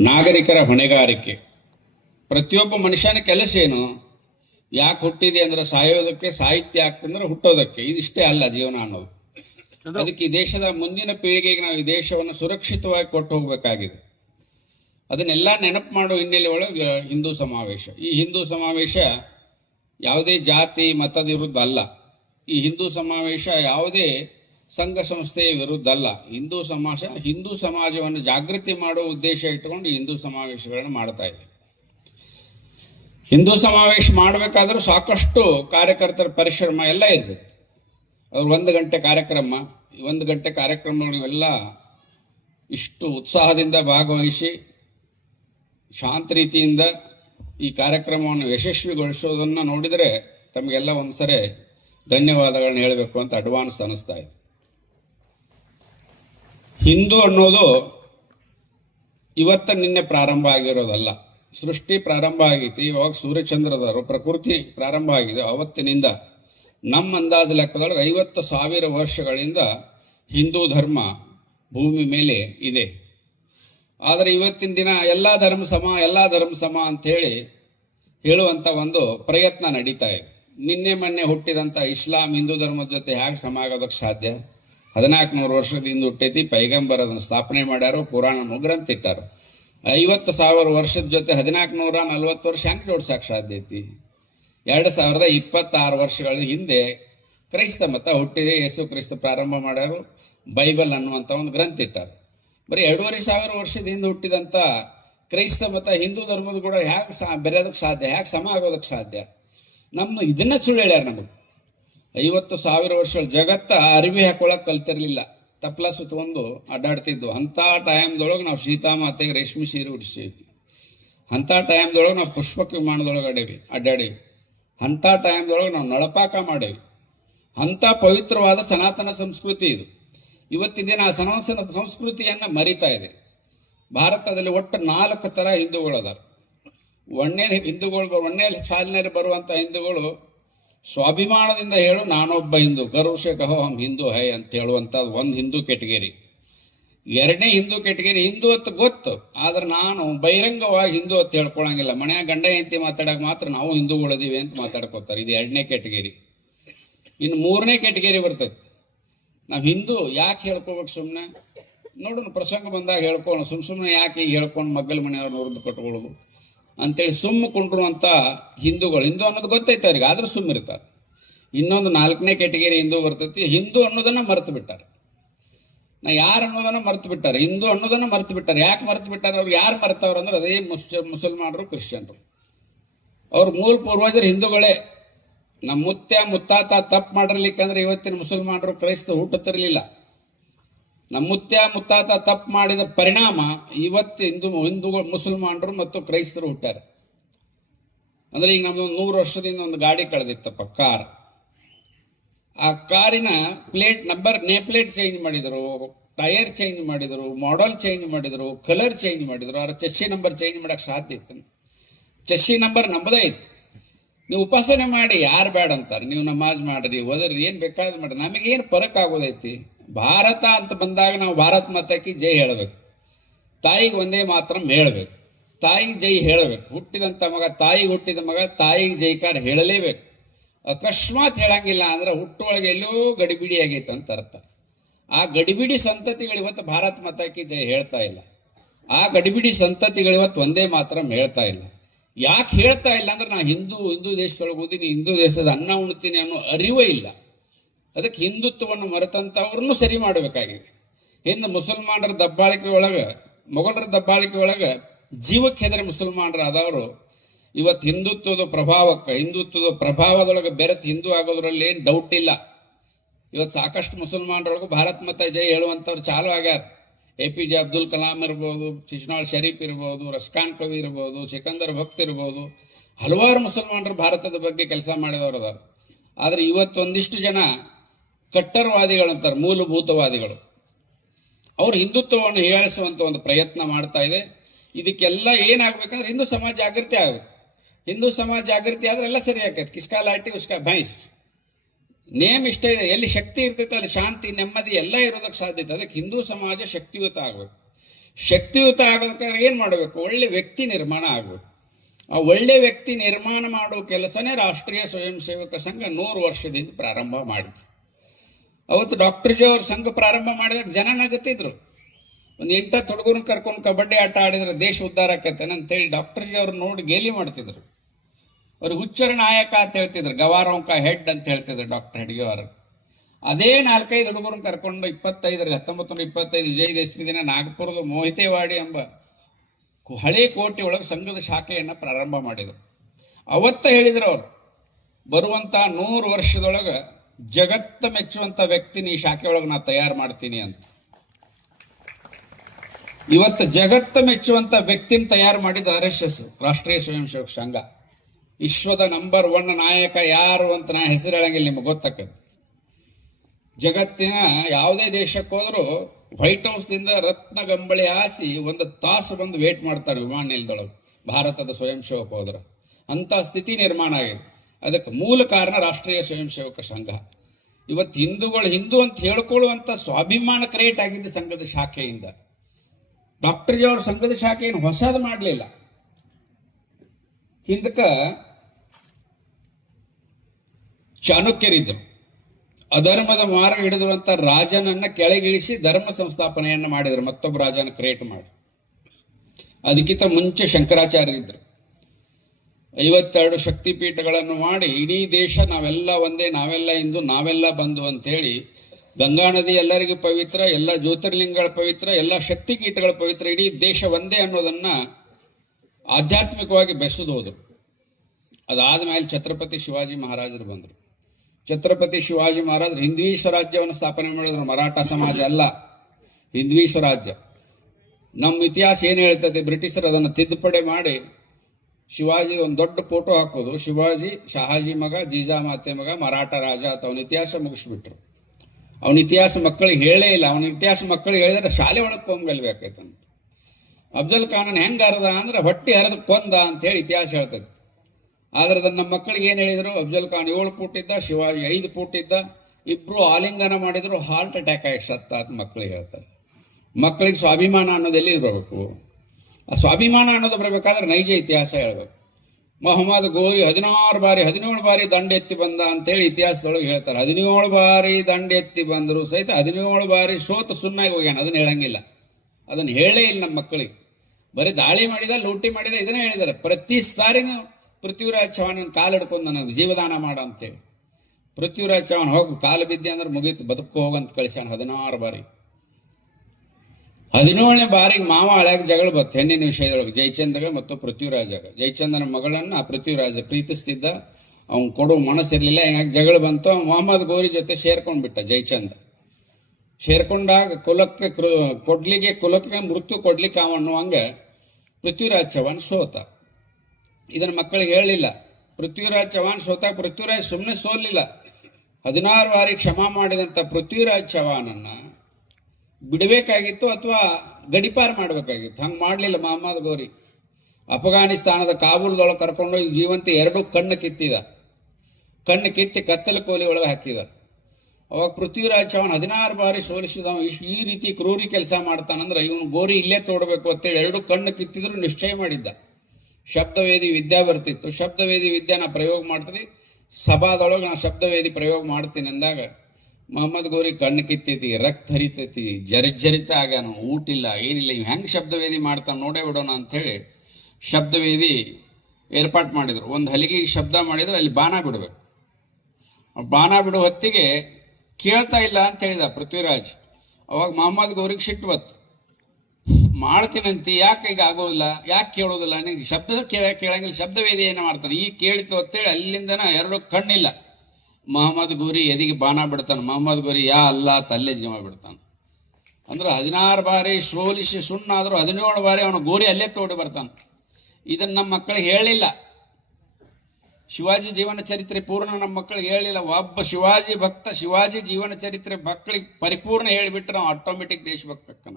ನಾಗರಿಕರ ಹೊಣೆಗಾರಿಕೆ. ಪ್ರತಿಯೊಬ್ಬ ಮನುಷ್ಯನ ಕೆಲಸ ಏನು? ಯಾಕೆ ಹುಟ್ಟಿದೆ ಅಂದ್ರೆ ಸಾಯೋದಕ್ಕೆ, ಸಾಹಿತ್ಯ ಆಗ್ತಂದ್ರೆ ಹುಟ್ಟೋದಕ್ಕೆ. ಇದಿಷ್ಟೇ ಅಲ್ಲ ಜೀವನ ಅನ್ನೋದು. ಅದಕ್ಕೆ ಈ ದೇಶದ ಮುಂದಿನ ಪೀಳಿಗೆಗೆ ನಾವು ಈ ದೇಶವನ್ನು ಸುರಕ್ಷಿತವಾಗಿ ಕೊಟ್ಟು ಹೋಗ್ಬೇಕಾಗಿದೆ. ಅದನ್ನೆಲ್ಲ ನೆನಪು ಮಾಡೋ ಹಿನ್ನೆಲೆ ಒಳಗೆ ಹಿಂದೂ ಸಮಾವೇಶ. ಈ ಹಿಂದೂ ಸಮಾವೇಶ ಯಾವುದೇ ಜಾತಿ ಮತದ ವಿರುದ್ಧ ಅಲ್ಲ. ಈ ಹಿಂದೂ ಸಮಾವೇಶ ಯಾವುದೇ ಸಂಘ ಸಂಸ್ಥೆಯ ವಿರುದ್ಧ ಅಲ್ಲ. ಹಿಂದೂ ಸಮಾಜವನ್ನು ಜಾಗೃತಿ ಮಾಡುವ ಉದ್ದೇಶ ಇಟ್ಟುಕೊಂಡು ಈ ಹಿಂದೂ ಸಮಾವೇಶಗಳನ್ನು ಮಾಡ್ತಾ ಇದೆ. ಹಿಂದೂ ಸಮಾವೇಶ ಮಾಡಬೇಕಾದ್ರೂ ಸಾಕಷ್ಟು ಕಾರ್ಯಕರ್ತರ ಪರಿಶ್ರಮ ಎಲ್ಲ ಇರ್ತೈತಿ. ಅವ್ರು 1 ಗಂಟೆ ಕಾರ್ಯಕ್ರಮ, 1 ಗಂಟೆ ಕಾರ್ಯಕ್ರಮಗಳಿವೆಲ್ಲ ಇಷ್ಟು ಉತ್ಸಾಹದಿಂದ ಭಾಗವಹಿಸಿ ಶಾಂತ ರೀತಿಯಿಂದ ಈ ಕಾರ್ಯಕ್ರಮವನ್ನು ಯಶಸ್ವಿಗೊಳಿಸೋದನ್ನು ನೋಡಿದರೆ ತಮಗೆಲ್ಲ ಒಂದ್ಸರಿ ಧನ್ಯವಾದಗಳನ್ನ ಹೇಳಬೇಕು ಅಂತ ಅಡ್ವಾನ್ಸ್ ಅನಿಸ್ತಾ ಇದೆ. ಹಿಂದೂ ಅನ್ನೋದು ಇವತ್ತ ನಿನ್ನೆ ಪ್ರಾರಂಭ ಆಗಿರೋದಲ್ಲ. ಸೃಷ್ಟಿ ಪ್ರಾರಂಭ ಆಗೈತಿ, ಇವಾಗ ಸೂರ್ಯಚಂದ್ರದವರು ಪ್ರಕೃತಿ ಪ್ರಾರಂಭ ಆಗಿದೆ. ಅವತ್ತಿನಿಂದ ನಮ್ಮ ಅಂದಾಜು ಲೆಕ್ಕದೊಳಗೆ 50,000 ವರ್ಷಗಳಿಂದ ಹಿಂದೂ ಧರ್ಮ ಭೂಮಿ ಮೇಲೆ ಇದೆ. ಆದರೆ ಇವತ್ತಿನ ದಿನ ಎಲ್ಲ ಧರ್ಮ ಸಮ ಅಂಥೇಳಿ ಹೇಳುವಂಥ ಒಂದು ಪ್ರಯತ್ನ ನಡೀತಾ ಇದೆ. ನಿನ್ನೆ ಮೊನ್ನೆ ಹುಟ್ಟಿದಂಥ ಇಸ್ಲಾಂ ಹಿಂದೂ ಧರ್ಮದ ಜೊತೆ ಹೇಗೆ ಸಮ ಆಗೋದಕ್ಕೆ ಸಾಧ್ಯ? 1400 ವರ್ಷದ ಹಿಂದೆ ಹುಟ್ಟೈತಿ. ಪೈಗಂಬರ್ ಅದನ್ನು ಸ್ಥಾಪನೆ ಮಾಡ್ಯಾರೋ, ಪುರಾಣ ಗ್ರಂಥ ಇಟ್ಟಾರು. 50,000 ವರ್ಷದ ಜೊತೆ 1440 ವರ್ಷ ಹೆಂಗೆ ಜೋಡ್ಸಕ್ಕೆ ಸಾಧ್ಯ ಐತಿ? 2026 ವರ್ಷಗಳ ಹಿಂದೆ ಕ್ರೈಸ್ತ ಮತ ಹುಟ್ಟಿದೆ. ಯೇಸು ಕ್ರಿಸ್ತ ಪ್ರಾರಂಭ ಮಾಡ್ಯಾರು. ಬೈಬಲ್ ಅನ್ನುವಂಥ ಒಂದು ಗ್ರಂಥ ಇಟ್ಟಾರು. ಬರೀ 2500 ವರ್ಷದ ಹಿಂದೆ ಹುಟ್ಟಿದಂಥ ಕ್ರೈಸ್ತ ಮತ ಹಿಂದೂ ಧರ್ಮದ ಕೂಡ ಹೇಗೆ ಬೆರೆಯೋದಕ್ಕೆ ಸಾಧ್ಯ? ಹೇಗೆ ಸಮ ಆಗೋದಕ್ಕೆ ಸಾಧ್ಯ? ನಮ್ಮನ್ನು ಇದನ್ನ ಸುಳ್ಳು ಹೇಳ್ಯಾರ. ನಮಗೆ 50,000 ವರ್ಷಗಳ ಜಗತ್ತ ಅರಿವಿ ಹಾಕೊಳಕ್ಕೆ ಕಲ್ತಿರ್ಲಿಲ್ಲ. ತಪ್ಲ ಸುತ್ತಕೊಂಡು ಅಡ್ಡಾಡ್ತಿದ್ವು. ಅಂಥ ಟೈಮ್ದೊಳಗೆ ನಾವು ಸೀತಾಮಾತೆಗೆ ರೇಷ್ಮೆ ಸೀರೆ ಉಡಿಸಿದ್ವಿ. ಅಂಥ ಟೈಮ್ದೊಳಗೆ ನಾವು ಪುಷ್ಪಕ ವಿಮಾನದೊಳಗೆ ಅಡ್ಡಾಡೀವಿ. ಅಂಥ ಟೈಮ್ದೊಳಗೆ ನಾವು ನಳಪಾಕ ಮಾಡೇವಿ. ಅಂಥ ಪವಿತ್ರವಾದ ಸನಾತನ ಸಂಸ್ಕೃತಿ ಇದು. ಇವತ್ತಿನ ದಿನ ಆ ಸನಾತನ ಸಂಸ್ಕೃತಿಯನ್ನು ಮರಿತಾ ಇದೆ. ಭಾರತದಲ್ಲಿ ಒಟ್ಟು 4 ಥರ ಹಿಂದೂಗಳು ಅದಾರ. ಒಂದನೇ ಸಾಲಿನಲ್ಲಿ ಬರುವಂಥ ಹಿಂದೂಗಳು ಸ್ವಾಭಿಮಾನದಿಂದ ಹೇಳು ನಾನೊಬ್ಬ ಹಿಂದೂ, ಗರ್ವಸೆ ಕಹೋ ಹಮ್ ಹಿಂದೂ ಹೈ ಅಂತ ಹೇಳುವಂಥದ್ದು ಒಂದು ಹಿಂದೂ ಕೆಟಗರಿ. ಎರಡನೇ ಹಿಂದೂ ಕೆಟಗರಿ, ಹಿಂದೂ ಅಂತ ಗೊತ್ತು, ಆದ್ರೆ ನಾನು ಬಹಿರಂಗವಾಗಿ ಹಿಂದೂ ಅಂತ ಹೇಳ್ಕೊಳಂಗಿಲ್ಲ. ಮನ್ಯಾಗ ಗಂಡ ಹೆಂಡತಿ ಮಾತಾಡಕ್ಕೆ ಮಾತ್ರ ನಾವು ಹಿಂದೂಗಳದೀವಿ ಅಂತ ಮಾತಾಡ್ಕೋತಾರೆ. ಇದು ಎರಡನೇ ಕೆಟಗರಿ. ಇನ್ನು ಮೂರನೇ ಕೆಟಗರಿ ಬರ್ತೈತಿ. ನಾವು ಹಿಂದೂ ಯಾಕೆ ಹೇಳ್ಕೋಬೇಕು? ಸುಮ್ಮನೆ ನೋಡೋಣ, ಪ್ರಸಂಗ ಬಂದಾಗ ಹೇಳ್ಕೊಳ್ಳೋಣ. ಸುಮ್ಮನೆ ಯಾಕೆ ಈಗ ಹೇಳ್ಕೊಂಡು ಮಗ್ಗಲ ಮನೆಯವ್ರನ್ನ ಉರಿದು ಕಟ್ಕೊಳ್ಳೋದು ಅಂತೇಳಿ ಕುಂಡ್ರುವಂಥ ಹಿಂದೂಗಳು. ಹಿಂದೂ ಅನ್ನೋದು ಗೊತ್ತೈತೆ ಅವ್ರಿಗೆ, ಆದ್ರೂ ಸುಮ್ಮಿರ್ತಾರೆ. ಇನ್ನೊಂದು 4ನೇ ಕೆಟಗರಿ ಹಿಂದೂ ಬರ್ತೈತಿ. ಹಿಂದೂ ಅನ್ನೋದನ್ನ ಮರೆತು ಬಿಟ್ಟಾರೆ. ಯಾರು ಅನ್ನೋದನ್ನ ಮರೆತು ಬಿಟ್ಟಾರೆ. ಹಿಂದೂ ಅನ್ನೋದನ್ನ ಮರೆತು ಬಿಟ್ಟಾರೆ. ಯಾಕೆ ಮರೆತು ಬಿಟ್ಟಾರೆ? ಅವ್ರು ಯಾರು ಮರೆತವ್ರು ಅಂದ್ರೆ ಅದೇ ಮುಸಲ್ಮಾನರು, ಕ್ರಿಶ್ಚಿಯನ್ರು. ಅವ್ರ ಮೂಲ ಪೂರ್ವಜರು ಹಿಂದೂಗಳೇ. ನಮ್ಮ ಮುತ್ತಾತ ತಪ್ಪು ಮಾಡಿರ್ಲಿಕ್ಕಂದ್ರೆ ಇವತ್ತಿನ ಮುಸಲ್ಮಾನರು, ಕ್ರೈಸ್ತರು ಹುಟ್ಟುತ್ತಿರಲಿಲ್ಲ. ನಮ್ಮ ಮುತ್ತಾತ ತಪ್ಪು ಮಾಡಿದ ಪರಿಣಾಮ ಇವತ್ತು ಹಿಂದೂಗಳು, ಮುಸಲ್ಮಾನರು ಮತ್ತು ಕ್ರೈಸ್ತರು ಹುಟ್ಟಾರೆ. ಅಂದ್ರೆ ಈಗ ನಮ್ದು 100 ವರ್ಷದಿಂದ ಒಂದು ಗಾಡಿ ಕಳೆದಿತ್ತಪ್ಪ, ಕಾರ್. ಆ ಕಾರಿನ ನೇಮ್ ಪ್ಲೇಟ್ ಚೇಂಜ್ ಮಾಡಿದರು, ಟೈರ್ ಚೇಂಜ್ ಮಾಡಿದರು, ಮಾಡೆಲ್ ಚೇಂಜ್ ಮಾಡಿದರು, ಕಲರ್ ಚೇಂಜ್ ಮಾಡಿದರು. ಅವ್ರ ಚೆಸ್ಸಿ ನಂಬರ್ ಚೇಂಜ್ ಮಾಡಕ್ಕೆ ಸಾಧ್ಯ ಇತ್ತು? ಚೆಸ್ಸಿ ನಂಬರ್ ನಮ್ಮದೇ ಇತ್ತು. ನೀವು ಉಪಾಸನೆ ಮಾಡಿ, ಯಾರು ಬೇಡ ಅಂತಾರೆ. ನೀವು ನಮಾಜ್ ಮಾಡ್ರಿ, ಓದ್ರಿ, ಏನು ಬೇಕಾದ್ರೆ ಮಾಡ್ರಿ, ನಮಗೇನು ಫರಕ್ ಆಗೋದೈತಿ? ಭಾರತ ಅಂತ ಬಂದಾಗ ನಾವು ಭಾರತ್ ಮಾತಾಕಿ ಜೈ ಹೇಳಬೇಕು. ತಾಯಿಗೆ ಒಂದೇ ಮಾತ್ರ ಹೇಳಬೇಕು. ತಾಯಿಗೆ ಜೈ ಹೇಳಬೇಕು. ಹುಟ್ಟಿದಂಥ ಮಗ, ತಾಯಿಗೆ ಹುಟ್ಟಿದ ಮಗ ತಾಯಿಗೆ ಜೈಕಾರ ಹೇಳಲೇಬೇಕು. ಅಕಸ್ಮಾತ್ ಹೇಳಂಗಿಲ್ಲ ಅಂದ್ರೆ ಹುಟ್ಟುವೊಳಗೆ ಎಲ್ಲೋ ಗಡಿಬಿಡಿ ಆಗೈತೆ ಅಂತ ಅರ್ಥ. ಆ ಗಡಿಬಿಡಿ ಸಂತತಿಗಳು ಇವತ್ತು ಭಾರತ್ ಮಾತಾಕಿ ಜೈ ಹೇಳ್ತಾ ಇಲ್ಲ. ಆ ಗಡಿಬಿಡಿ ಸಂತತಿಗಳು ಇವತ್ತು ಒಂದೇ ಮಾತ್ರ ಹೇಳ್ತಾ ಇಲ್ಲ. ಯಾಕೆ ಹೇಳ್ತಾ ಇಲ್ಲ ಅಂದ್ರೆ ನಾ ಹಿಂದೂ ದೇಶದೊಳಗೆ ಓದಿನಿ, ಹಿಂದೂ ದೇಶದ ಅನ್ನ ಉಣ್ತೀನಿ ಅನ್ನೋ ಅರಿವೇ ಇಲ್ಲ. ಅದಕ್ಕೆ ಹಿಂದುತ್ವವನ್ನು ಮರೆತಂಥವ್ರನ್ನು ಸರಿ ಮಾಡಬೇಕಾಗಿದೆ. ಹಿಂದೆ ಮುಸಲ್ಮಾನರ ದಬ್ಬಾಳಿಕೆ ಒಳಗೆ, ಮೊಘಲರ ದಬ್ಬಾಳಿಕೆ ಒಳಗೆ ಜೀವಕ್ಕೆ ಹೆದರಿ ಮುಸಲ್ಮಾನರು ಆದವರು ಇವತ್ತು ಹಿಂದುತ್ವದ ಪ್ರಭಾವದೊಳಗೆ ಬೆರೆತು ಹಿಂದೂ ಆಗೋದ್ರಲ್ಲಿ ಏನು ಡೌಟ್ ಇಲ್ಲ. ಇವತ್ತು ಸಾಕಷ್ಟು ಮುಸಲ್ಮಾನರೊಳಗೂ ಭಾರತ್ ಮತ ಜೈ ಹೇಳುವಂಥವ್ರು ಚಾಲು ಆಗ್ಯಾರ. APJ ಅಬ್ದುಲ್ ಕಲಾಂ ಇರ್ಬೋದು, ಶಿಶ್ನಾಳ್ ಶರೀಫ್ ಇರ್ಬೋದು, ರಸ್ಕಾನ್ ಕವಿ ಇರ್ಬೋದು, ಸಿಕಂದರ್ ಭಕ್ತ್ ಇರ್ಬೋದು, ಹಲವಾರು ಮುಸಲ್ಮಾನರು ಭಾರತದ ಬಗ್ಗೆ ಕೆಲಸ ಮಾಡಿದವರು ಅದಾರ. ಆದರೆ ಇವತ್ತು ಒಂದಿಷ್ಟು ಜನ ಕಟ್ಟರ್ವಾದಿಗಳಂತಾರೆ, ಮೂಲಭೂತವಾದಿಗಳು, ಅವರು ಹಿಂದುತ್ವವನ್ನು ಹೇಳಿಸುವಂತ ಒಂದು ಪ್ರಯತ್ನ ಮಾಡ್ತಾ ಇದೆ. ಇದಕ್ಕೆಲ್ಲ ಏನಾಗ್ಬೇಕಂದ್ರೆ ಹಿಂದೂ ಸಮಾಜ ಜಾಗೃತಿ ಆಗ್ಬೇಕು. ಹಿಂದೂ ಸಮಾಜ ಜಾಗೃತಿ ಆದ್ರೆ ಎಲ್ಲ ಸರಿ ಆಕೈತೆ. ಕಿಸ್ಕಾ ಲಾಟಿ ಉಸ್ಕಾ ಭೈಂಸ್. ನೇಮ್ ಇಷ್ಟ ಇದೆ. ಎಲ್ಲಿ ಶಕ್ತಿ ಇರ್ತೈತೆ ಅಲ್ಲಿ ಶಾಂತಿ, ನೆಮ್ಮದಿ ಎಲ್ಲ ಇರೋದಕ್ಕೆ ಸಾಧ್ಯತೆ. ಅದಕ್ಕೆ ಹಿಂದೂ ಸಮಾಜ ಶಕ್ತಿಯುತ ಆಗ್ಬೇಕು. ಶಕ್ತಿಯುತ ಆಗೋದಕ್ಕೆ ಏನ್ ಮಾಡಬೇಕು? ಒಳ್ಳೆ ವ್ಯಕ್ತಿ ನಿರ್ಮಾಣ ಆಗ್ಬೇಕು. ಆ ಒಳ್ಳೆ ವ್ಯಕ್ತಿ ನಿರ್ಮಾಣ ಮಾಡೋ ಕೆಲಸನೇ ರಾಷ್ಟ್ರೀಯ ಸ್ವಯಂ ಸೇವಕ ಸಂಘ 100 ವರ್ಷದಿಂದ ಪ್ರಾರಂಭ ಮಾಡಿತು. ಅವತ್ತು ಡಾಕ್ಟರ್ ಜಿ ಅವ್ರ ಸಂಘ ಪ್ರಾರಂಭ ಮಾಡಿದಾಗ ಜನ ನಗುತ್ತಿದ್ರು. ಒಂದು 8 ಹುಡುಗರನ್ನ ಕರ್ಕೊಂಡು ಕಬಡ್ಡಿ ಆಟ ಆಡಿದ್ರೆ ದೇಶ ಉದ್ಧಾರ ಆಕೈತೆ ಅಂತೇಳಿ ಡಾಕ್ಟರ್ ಜಿ ಅವ್ರು ನೋಡಿ ಗೇಲಿ ಮಾಡ್ತಿದ್ರು. ಅವ್ರಿಗೆ ಹುಚ್ಚರ ನಾಯಕ ಅಂತ ಹೇಳ್ತಿದ್ರು, ಗವಾರೋಂಕ ಹೆಡ್ ಅಂತ ಹೇಳ್ತಿದ್ರು ಡಾಕ್ಟರ್ ಹೆಡ್ಗೇವಾರ್. ಅದೇ 4-5 ಹುಡುಗರನ್ನ ಕರ್ಕೊಂಡು 1925 ವಿಜಯದಶಮಿ ದಿನ ನಾಗಪುರದ ಮೋಹಿತೇವಾಡಿ ಎಂಬ ಹಳೆ ಕೋಟೆ ಒಳಗೆ ಸಂಘದ ಶಾಖೆಯನ್ನು ಪ್ರಾರಂಭ ಮಾಡಿದರು. ಅವತ್ತ ಹೇಳಿದ್ರು ಅವರು, ಬರುವಂತ 100 ವರ್ಷದೊಳಗೆ ಜಗತ್ತ ಮೆಚ್ಚುವಂತ ವ್ಯಕ್ತಿನ ಈ ಶಾಖೆ ಒಳಗೆ ನಾ ತಯಾರು ಮಾಡ್ತೀನಿ ಅಂತ. ಇವತ್ತು ಜಗತ್ತು ಮೆಚ್ಚುವಂತ ವ್ಯಕ್ತಿನ ತಯಾರು ಮಾಡಿದ RSS ರಾಷ್ಟ್ರೀಯ ಸ್ವಯಂ ಸೇವಕ ಸಂಘ. ವಿಶ್ವದ ನಂಬರ್ 1 ನಾಯಕ ಯಾರು ಅಂತ ನಾ ಹೆಸರು ಹೇಳಂಗಿಲ್ಲ, ನಿಮ್ಗೆ ಗೊತ್ತಕ್ಕದು. ಜಗತ್ತಿನ ಯಾವುದೇ ದೇಶಕ್ಕೆ ಹೋದ್ರು ವೈಟ್ ಹೌಸ್ ಇಂದ ರತ್ನ ಗಂಬಳಿ ಹಾಸಿ 1 ತಾಸು ಬಂದು ವೇಟ್ ಮಾಡ್ತಾರೆ ವಿಮಾನ ನಿಲ್ದೊಳಗೆ, ಭಾರತದ ಸ್ವಯಂ ಸೇವಕ ಹೋದ್ರ. ಅಂತ ಸ್ಥಿತಿ ನಿರ್ಮಾಣ ಆಗಿದೆ. ಅದಕ್ಕೆ ಮೂಲ ಕಾರಣ ರಾಷ್ಟ್ರೀಯ ಸ್ವಯಂ ಸೇವಕ ಸಂಘ. ಇವತ್ತು ಹಿಂದೂಗಳು ಹಿಂದೂ ಅಂತ ಹೇಳ್ಕೊಳ್ಳುವಂತ ಸ್ವಾಭಿಮಾನ ಕ್ರಿಯೇಟ್ ಆಗಿದ್ದ ಸಂಘದ ಶಾಖೆಯಿಂದ. ಡಾಕ್ಟರ್ ಜಿ ಅವ್ರ ಸಂಘದ ಶಾಖೆ ಏನು ಹೊಸದು ಮಾಡಲಿಲ್ಲ. ಹಿಂದಕ ಚಾಣಕ್ಯರಿದ್ದರು. ಅಧರ್ಮದ ಮಾರ್ಗ ಹಿಡಿದಿರುವಂತ ರಾಜನನ್ನ ಕೆಳಗಿಳಿಸಿ ಧರ್ಮ ಸಂಸ್ಥಾಪನೆಯನ್ನ ಮಾಡಿದ್ರು, ಮತ್ತೊಬ್ಬ ರಾಜನ ಕ್ರಿಯೇಟ್ ಮಾಡಿ. ಅದಕ್ಕಿಂತ ಮುಂಚೆ ಶಂಕರಾಚಾರ್ಯರಿದ್ರು. 52 ಶಕ್ತಿಪೀಠಗಳನ್ನು ಮಾಡಿ ಇಡೀ ದೇಶ ನಾವೆಲ್ಲ ಒಂದೇ, ನಾವೆಲ್ಲ ಹಿಂದೂ, ನಾವೆಲ್ಲ ಬಂಧು ಅಂತೇಳಿ ಗಂಗಾ ನದಿ ಎಲ್ಲರಿಗೂ ಪವಿತ್ರ, ಎಲ್ಲ ಜ್ಯೋತಿರ್ಲಿಂಗಗಳ ಪವಿತ್ರ, ಎಲ್ಲ ಶಕ್ತಿ ಕೀಟಗಳ ಪವಿತ್ರ, ಇಡೀ ದೇಶ ಒಂದೇ ಅನ್ನೋದನ್ನ ಆಧ್ಯಾತ್ಮಿಕವಾಗಿ ಬೆಸೆದು ಹೋದರು. ಅದಾದ ಮೇಲೆ ಛತ್ರಪತಿ ಶಿವಾಜಿ ಮಹಾರಾಜರು ಬಂದರು. ಛತ್ರಪತಿ ಶಿವಾಜಿ ಮಹಾರಾಜರು ಹಿಂದ್ವಿ ಸ್ವರಾಜ್ಯವನ್ನು ಸ್ಥಾಪನೆ ಮಾಡಿದ್ರು. ಮರಾಠ ಸಮಾಜ ಅಲ್ಲ, ಹಿಂದ್ವಿ ಸ್ವರಾಜ್ಯ. ನಮ್ಮ ಇತಿಹಾಸ ಏನು ಹೇಳ್ತದೆ, ಬ್ರಿಟಿಷರು ಅದನ್ನು ತಿದ್ದುಪಡಿ ಮಾಡಿ ಶಿವಾಜಿ ಒಂದು ದೊಡ್ಡ ಫೋಟೋ ಹಾಕೋದು, ಶಿವಾಜಿ ಶಹಾಜಿ ಮಗ, ಜೀಜಾಮಾತೆ ಮಗ, ಮರಾಠ ರಾಜ ಅಂತ ಅವನ ಇತಿಹಾಸ ಮುಗಿಸ್ಬಿಟ್ರು. ಅವನ ಇತಿಹಾಸ ಮಕ್ಕಳಿಗೆ ಹೇಳೇ ಇಲ್ಲ. ಅವನ ಇತಿಹಾಸ ಮಕ್ಕಳಿಗೆ ಹೇಳಿದ್ರೆ ಶಾಲೆ ಒಳಗೆ ಕೊಂಬಲ್ಬೇಕಾಯ್ತಂತ. ಅಫ್ಜಲ್ ಖಾನನ್ ಹೆಂಗ ಹರದ ಅಂದ್ರೆ ಹೊಟ್ಟೆ ಹರಿದು ಕೊಂದ ಅಂತ ಹೇಳಿ ಇತಿಹಾಸ ಹೇಳ್ತದೆ. ಆದ್ರೆ ಅದನ್ನ ನಮ್ಮ ಮಕ್ಕಳಿಗೆ ಏನ್ ಹೇಳಿದ್ರು, ಅಫ್ಜಲ್ ಖಾನ್ 7 ಫೂಟ್ ಇದ್ದ, ಶಿವಾಜಿ 5 ಫೂಟ್ ಇದ್ದ, ಇಬ್ರು ಆಲಿಂಗನ ಮಾಡಿದ್ರು, ಹಾರ್ಟ್ ಅಟ್ಯಾಕ್ ಆಗಿ ಸತ್ತ ಅಂತ ಮಕ್ಕಳಿಗೆ ಹೇಳ್ತಾರೆ. ಮಕ್ಕಳಿಗೆ ಸ್ವಾಭಿಮಾನ ಅನ್ನೋದು ಎಲ್ಲಿ ಬರಬೇಕು? ಆ ಸ್ವಾಭಿಮಾನ ಅನ್ನೋದು ಬರಬೇಕಾದ್ರೆ ನೈಜ ಇತಿಹಾಸ ಹೇಳ್ಬೇಕು. ಮೊಹಮ್ಮದ್ ಗೋರಿ 17 ಬಾರಿ ದಂಡ ಎತ್ತಿ ಬಂದ ಅಂತೇಳಿ ಇತಿಹಾಸದೊಳಗೆ ಹೇಳ್ತಾರೆ. 17 ಬಾರಿ ದಂಡ ಎತ್ತಿ ಬಂದ್ರು ಸಹಿತ 17 ಬಾರಿ ಸೋತು ಸುನ್ನಾಗಿ ಹೋಗ್ಯಾನ. ಅದನ್ನ ಹೇಳಂಗಿಲ್ಲ, ಅದನ್ನ ಹೇಳೇ ಇಲ್ಲ ನಮ್ಮ ಮಕ್ಕಳಿಗೆ. ಬರೀ ದಾಳಿ ಮಾಡಿದ, ಲೂಟಿ ಮಾಡಿದ, ಇದನ್ನೇ ಹೇಳಿದ್ದಾರೆ. ಪ್ರತಿ ಸಾರಿನೂ ಪೃಥ್ವಿರಾಜ್ ಚೌಹಾಣ್ ಕಾಲು ಹಿಡ್ಕೊಂಡು ನನಗೆ ಜೀವದಾನ ಮಾಡ ಅಂತೇಳಿ. ಪೃಥ್ವಿರಾಜ್ ಚೌಹಾಣ್ ಹೋಗು ಕಾಲು ಬಿದ್ದೆ ಅಂದ್ರೆ ಮುಗೀತು, ಬದುಕು ಹೋಗಂತ ಕಳಿಸ್ಯಾನ 16 ಬಾರಿ. 17ನೇ ಬಾರಿಗೆ ಮಾವ ಹಳ್ಯಾಗ ಜಗಳ ಬತ್ತು ಹೆಣ್ಣಿನ ವಿಷಯದೊಳಗೆ, ಜಯಚಂದ್ರಗ ಮತ್ತು ಪೃಥ್ವಿರಾಜಾಗ. ಜಯಚಂದ್ರನ ಮಗಳನ್ನ ಪೃಥ್ವಿರಾಜ ಪ್ರೀತಿಸ್ತಿದ್ದ, ಅವ್ನು ಕೊಡೋ ಮನಸ್ಸಿರ್ಲಿಲ್ಲ. ಹಿಂಗಾಗಿ ಜಗಳ ಬಂತು. ಮೊಹಮ್ಮದ್ ಗೋರಿ ಜೊತೆ ಸೇರ್ಕೊಂಡ್ಬಿಟ್ಟ ಜಯಚಂದ್ರ. ಸೇರ್ಕೊಂಡಾಗ ಕುಲಕ್ಕೆ ಮೃತ್ಯು ಕೊಡ್ಲಿಕ್ಕೆ ಅನ್ನುವಂಗ ಪೃಥ್ವಿರಾಜ್ ಚೌಹಾಣ್ ಸೋತ. ಇದನ್ನ ಮಕ್ಕಳಿಗೆ ಹೇಳಲಿಲ್ಲ. ಪೃಥ್ವಿರಾಜ್ ಚೌಹಾಣ್ ಸೋತ. ಪೃಥ್ವಿರಾಜ್ ಸುಮ್ಮನೆ ಸೋಲಿಲ್ಲ. 16 ಬಾರಿ ಕ್ಷಮಾ ಮಾಡಿದಂತ ಪೃಥ್ವಿರಾಜ್ ಚೌಹಾಣನ್ನ ಬಿಡಬೇಕಾಗಿತ್ತು ಅಥವಾ ಗಡಿಪಾರು ಮಾಡಬೇಕಾಗಿತ್ತು. ಹಂಗೆ ಮಾಡಲಿಲ್ಲ ಮೊಹಮ್ಮದ್ ಗೋರಿ. ಅಫ್ಘಾನಿಸ್ತಾನದ ಕಾಬೂಲ್ದೊಳಗೆ ಕರ್ಕೊಂಡೋಗಿ ಜೀವಂತ 2 ಕಣ್ಣು ಕಿತ್ತಿದ. ಕಣ್ಣು ಕಿತ್ತಿ ಕತ್ತಲ ಕೋಲಿ ಒಳಗೆ ಹಾಕಿದ. ಅವಾಗ ಪೃಥ್ವಿರಾಜ್ ಚೌಹಾಣ್ 16 ಬಾರಿ ಸೋಲಿಸಿದ. ಈ ರೀತಿ ಕ್ರೂರಿ ಕೆಲಸ ಮಾಡ್ತಾನಂದ್ರೆ ಇವನು ಗೋರಿ ಇಲ್ಲೇ ತೋಡಬೇಕು ಅಂತೇಳಿ 2 ಕಣ್ಣು ಕಿತ್ತಿದ್ರು ನಿಶ್ಚಯ ಮಾಡಿದ್ದ. ಶಬ್ದವೇದಿ ವಿದ್ಯಾ ಬರ್ತಿತ್ತು. ಶಬ್ದವೇದಿ ವಿದ್ಯಾ ನಾ ಪ್ರಯೋಗ ಮಾಡ್ತೀನಿ, ಸಭಾದೊಳಗೆ ನಾ ಶಬ್ದವೇದಿ ಪ್ರಯೋಗ ಮಾಡ್ತೀನಿ ಅಂದಾಗ ಮೊಹಮ್ಮದ್ ಗೋರಿ ಕಣ್ಣು ಕಿತ್ತೈತಿ, ರಕ್ತ ಹರಿತೈತಿ, ಜರ್ಜರಿತ ಆಗ್ಯಾನ, ಊಟಿಲ್ಲ, ಏನಿಲ್ಲ. ಇವ್ ಹೆಂಗೆ ಶಬ್ದವೇದಿ ಮಾಡ್ತಾನೆ ನೋಡೇ ಬಿಡೋಣ ಅಂಥೇಳಿ ಶಬ್ದವೇದಿ ಏರ್ಪಾಟ್ ಮಾಡಿದ್ರು. ಒಂದು ಹಲಿಗೆಗೆ ಶಬ್ದ ಮಾಡಿದ್ರೆ ಅಲ್ಲಿ ಬಾಣ ಬಿಡಬೇಕು. ಬಾಣ ಬಿಡೋ ಹೊತ್ತಿಗೆ ಕೇಳ್ತಾ ಇಲ್ಲ ಅಂತ ಹೇಳಿದ ಪೃಥ್ವಿರಾಜ್. ಅವಾಗ ಮೊಹಮ್ಮದ್ ಗೋರಿಗೆ ಸಿಟ್ಟು ಬತ್ತು. ಮಾಡ್ತೀನಂತಿ, ಯಾಕೆ ಈಗ ಆಗೋದಿಲ್ಲ, ಯಾಕೆ ಕೇಳೋದಿಲ್ಲ, ನನಗೆ ಶಬ್ದ ಕೇಳಂಗಿಲ್ಲ, ಶಬ್ದವೇದಿ ಏನು ಮಾಡ್ತಾನೆ, ಈಗ ಕೇಳಿತು ಅಂತೇಳಿ ಅಲ್ಲಿಂದನ 2 ಕಣ್ಣಿಲ್ಲ. ಮೊಹಮ್ಮದ್ ಗೋರಿ ಎದಿಗೆ ಬಾಣ ಬಿಡ್ತಾನೆ. ಮೊಹಮ್ಮದ್ ಗೋರಿ ಯಾ ಅಲ್ಲ ತಲ್ಲೇ ಜೀವ ಬಿಡ್ತಾನೆ. ಅಂದ್ರೆ 16 ಬಾರಿ ಸೋಲಿಸಿ ಸುಣ್ಣಾದರೂ 17 ಬಾರಿ ಅವನು ಗೋರಿ ಅಲ್ಲೇ ತೋಡಿ ಬರ್ತಾನೆ. ಇದನ್ನು ನಮ್ಮ ಮಕ್ಕಳಿಗೆ ಹೇಳಿಲ್ಲ. ಶಿವಾಜಿ ಜೀವನ ಚರಿತ್ರೆ ಪೂರ್ಣ ನಮ್ಮ ಮಕ್ಕಳಿಗೆ ಹೇಳಿಲ್ಲ. ಒಬ್ಬ ಶಿವಾಜಿ ಭಕ್ತ ಶಿವಾಜಿ ಜೀವನ ಚರಿತ್ರೆ ಮಕ್ಕಳಿಗೆ ಪರಿಪೂರ್ಣ ಹೇಳಿಬಿಟ್ರೆ ನಾವು ಆಟೋಮೆಟಿಕ್ ದೇಶಭಕ್ತಕ್ಕನ.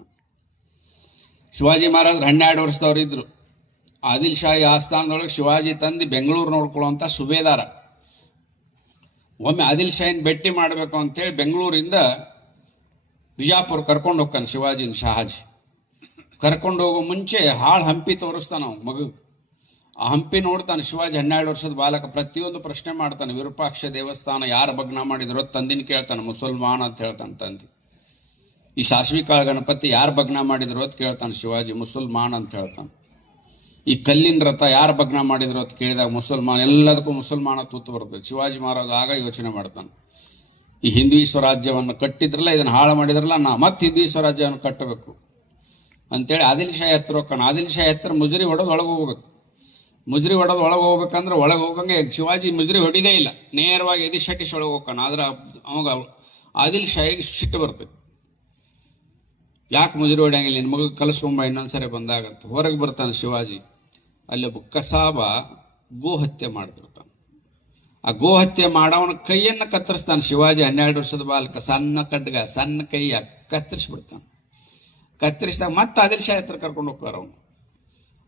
ಶಿವಾಜಿ ಮಹಾರಾಜರು 12 ವರ್ಷದವ್ರು ಇದ್ರು. ಆದಿಲ್ ಶಾಹಿ ಆಸ್ಥಾನದೊಳಗೆ ಶಿವಾಜಿ ತಂದು ಬೆಂಗಳೂರು ನೋಡ್ಕೊಳ್ಳುವಂಥ ಸುಬೇದಾರ. ಒಮ್ಮೆ ಆದಿಲ್ ಶಾಹಿನ ಭೇಟಿ ಮಾಡಬೇಕು ಅಂತೇಳಿ ಬೆಂಗಳೂರಿಂದ ಬಿಜಾಪುರ ಕರ್ಕೊಂಡು ಹೋಗ್ತಾನೆ ಶಿವಾಜಿನ. ಶಹಾಜಿ ಕರ್ಕೊಂಡು ಹೋಗೋ ಮುಂಚೆ ಹಾಳು ಹಂಪಿ ತೋರಿಸ್ತಾನೆ ಅವ್ನು ಮಗು. ಆ ಹಂಪಿ ನೋಡ್ತಾನೆ ಶಿವಾಜಿ. 12 ವರ್ಷದ ಬಾಲಕ. ಪ್ರತಿಯೊಂದು ಪ್ರಶ್ನೆ ಮಾಡ್ತಾನೆ. ವಿರೂಪಾಕ್ಷ ದೇವಸ್ಥಾನ ಯಾರು ಭಗ್ನ ಮಾಡಿದ್ರು ತಂದಿನ ಕೇಳ್ತಾನೆ. ಮುಸಲ್ಮಾನ್ ಅಂತ ಹೇಳ್ತಾನೆ ತಂದಿ. ಈ ಸಾಸ್ವಿ ಕಾಳು ಗಣಪತಿ ಯಾರು ಭಗ್ನ ಮಾಡಿದ್ರು ಅಂತ ಕೇಳ್ತಾನೆ ಶಿವಾಜಿ. ಮುಸಲ್ಮಾನ್ ಅಂತ ಹೇಳ್ತಾನೆ. ಈ ಕಲ್ಲಿನ ರಥ ಯಾರು ಭಗ್ನ ಮಾಡಿದ್ರು ಅಂತ ಕೇಳಿದಾಗ ಮುಸಲ್ಮಾನ್. ಎಲ್ಲದಕ್ಕೂ ಮುಸಲ್ಮಾನ ತೂತು ಬರ್ತದೆ. ಶಿವಾಜಿ ಮಹಾರಾಜ ಆಗ ಯೋಚನೆ ಮಾಡ್ತಾನೆ, ಈ ಹಿಂದ್ವಿ ಸ್ವರಾಜ್ಯವನ್ನು ಕಟ್ಟಿದ್ರಲ್ಲ, ಇದನ್ನು ಹಾಳು ಮಾಡಿದ್ರಲ್ಲ, ನಾ ಮತ್ತೆ ಹಿಂದ್ವಿ ಸ್ವರಾಜ್ಯವನ್ನು ಕಟ್ಟಬೇಕು ಅಂತೇಳಿ ಆದಿಲ್ ಶಾಹಿ ಹತ್ರ ಹೋಗ್ತಾನೆ. ಆದಿಲ್ ಶಾಹಿ ಹತ್ರ ಮುಜರಿ ಹೊಡೆದು ಒಳಗೆ ಹೋಗ್ಬೇಕು. ಮುಜರಿ ಹೊಡೆದು ಒಳಗೆ ಹೋಗ್ಬೇಕಂದ್ರೆ ಒಳಗೆ ಹೋಗಂಗೆ ಶಿವಾಜಿ ಮುಜರಿ ಹೊಡಿದೇ ಇಲ್ಲ, ನೇರವಾಗಿ ಎದಿ ಶಟಿಸ್ ಒಳಗೆ ಹೋಗ್ತಾನೆ. ಆದ್ರೆ ಅವಾಗ ಆದಿಲ್ ಶಾಹಿಗೆ ಸಿಟ್ಟು ಬರ್ತದೆ. ಯಾಕೆ ಮುಜುರಿ ಹೊಡ್ಯಂಗಿಲ್ಲ ನಿನ್ನ ಮಗ ಕಲಿಸ್ಕೊಂಬ ಇನ್ನೊಂದ್ಸರಿ ಬಂದಾಗಂತ ಹೊರಗೆ ಬರ್ತಾನೆ ಶಿವಾಜಿ. ಅಲ್ಲಿ ಒಬ್ಬ ಕಸಾಬ ಗೋ ಹತ್ಯೆ ಮಾಡ್ತಿರ್ತಾನೆ. ಆ ಗೋ ಹತ್ಯೆ ಮಾಡವನ ಕೈಯನ್ನು ಕತ್ತರಿಸ್ತಾನೆ ಶಿವಾಜಿ. 12 ವರ್ಷದ ಬಾಲಕ ಸಣ್ಣ ಖಡ್ಗ ಸಣ್ಣ ಕೈಯ ಕತ್ತರಿಸ್ಬಿಡ್ತಾನೆ. ಕತ್ತರಿಸಿದಾಗ ಮತ್ತೆ ಆದಿಲ್ ಶಾಹಿ ಹತ್ರ ಕರ್ಕೊಂಡು ಹೋಗ್ತಾರ ಅವನು.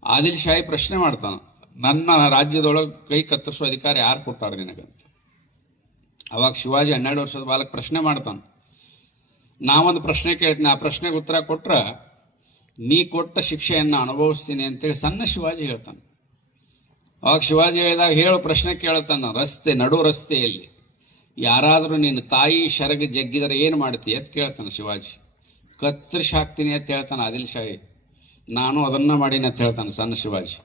ಆದಿಲ್ ಶಾಹಿ ಪ್ರಶ್ನೆ ಮಾಡ್ತಾನೆ, ನನ್ನ ರಾಜ್ಯದೊಳಗೆ ಕೈ ಕತ್ತರಿಸೋ ಅಧಿಕಾರ ಯಾರು ಕೊಟ್ಟಾರ ನಿನಗಂತ. ಅವಾಗ ಶಿವಾಜಿ 12 ವರ್ಷದ ಬಾಲಕ ಪ್ರಶ್ನೆ ಮಾಡ್ತಾನೆ. ನಾವೊಂದು ಪ್ರಶ್ನೆ ಕೇಳ್ತೀನಿ, ಆ ಪ್ರಶ್ನೆಗೆ ಉತ್ತರ ಕೊಟ್ರೆ ನೀ ಕೊಟ್ಟ ಶಿಕ್ಷೆಯನ್ನು ಅನುಭವಿಸ್ತೀನಿ ಅಂತೇಳಿ ಸಣ್ಣ ಶಿವಾಜಿ ಹೇಳ್ತಾನೆ. ಅವಾಗ ಶಿವಾಜಿ ಹೇಳಿದಾಗ ಹೇಳೋ ಪ್ರಶ್ನೆ ಕೇಳ್ತಾನೆ, ನಡು ರಸ್ತೆಯಲ್ಲಿ ಯಾರಾದರೂ ನಿನ್ನ ತಾಯಿ ಶರಗ ಜಗ್ಗಿದರೆ ಏನು ಮಾಡ್ತೀಯ ಅಂತ ಕೇಳ್ತಾನೆ ಶಿವಾಜಿ. ಕತ್ತರಿಸಿ ಹಾಕ್ತೀನಿ ಅಂತ ಹೇಳ್ತಾನೆ ಆದಿಲ್ ಶಾಹಿ. ನಾನು ಅದನ್ನು ಮಾಡೀನಿ ಅಂತ ಹೇಳ್ತಾನೆ ಸಣ್ಣ ಶಿವಾಜಿ.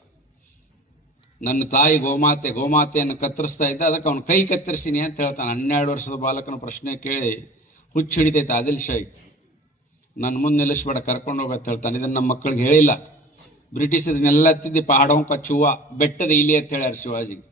ನನ್ನ ತಾಯಿ ಗೋಮಾತೆಯನ್ನು ಕತ್ತರಿಸ್ತಾ ಇದ್ದ, ಅದಕ್ಕೆ ಅವನು ಕೈ ಕತ್ತರಿಸಿನಿ ಅಂತ ಹೇಳ್ತಾನೆ. 12 ವರ್ಷದ ಬಾಲಕನ ಪ್ರಶ್ನೆ ಕೇಳಿ ಹುಚ್ಚು ಹಿಡಿತೈತೆ ಆದಿಲ್ ಶಾಹಿ. ನನ್ನ ಮುಂದೆ ನಿಲ್ಲಿಸ್ಬೇಡ, ಕರ್ಕೊಂಡು ಹೋಗತ್ತೆ ಹೇಳ್ತಾನೆ. ಇದನ್ನು ನಮ್ಮ ಮಕ್ಕಳಿಗೆ ಹೇಳಿಲ್ಲ. ಬ್ರಿಟಿಷ್ ಇದನ್ನೆಲ್ಲ ತಿದ್ದಿ ಪಹಾಡೋಂಕ ಚೂವ ಬೆಟ್ಟದ ಇಲಿ ಅಂತ ಹೇಳ್ಯಾರ ಶಿವಾಜಿಗೆ.